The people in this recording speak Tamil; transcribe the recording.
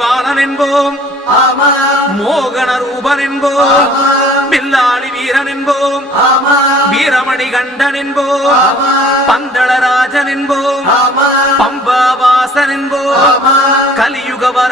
மணிபாலன் என்போம், மோகன ரூபன் என்போம், பில்லாளி வீரன் என்போம், வீரமணி கண்டன் என்போம், பந்தளராஜன் என்போம், பம்பாவாசன் என்போம், கலியுக வரத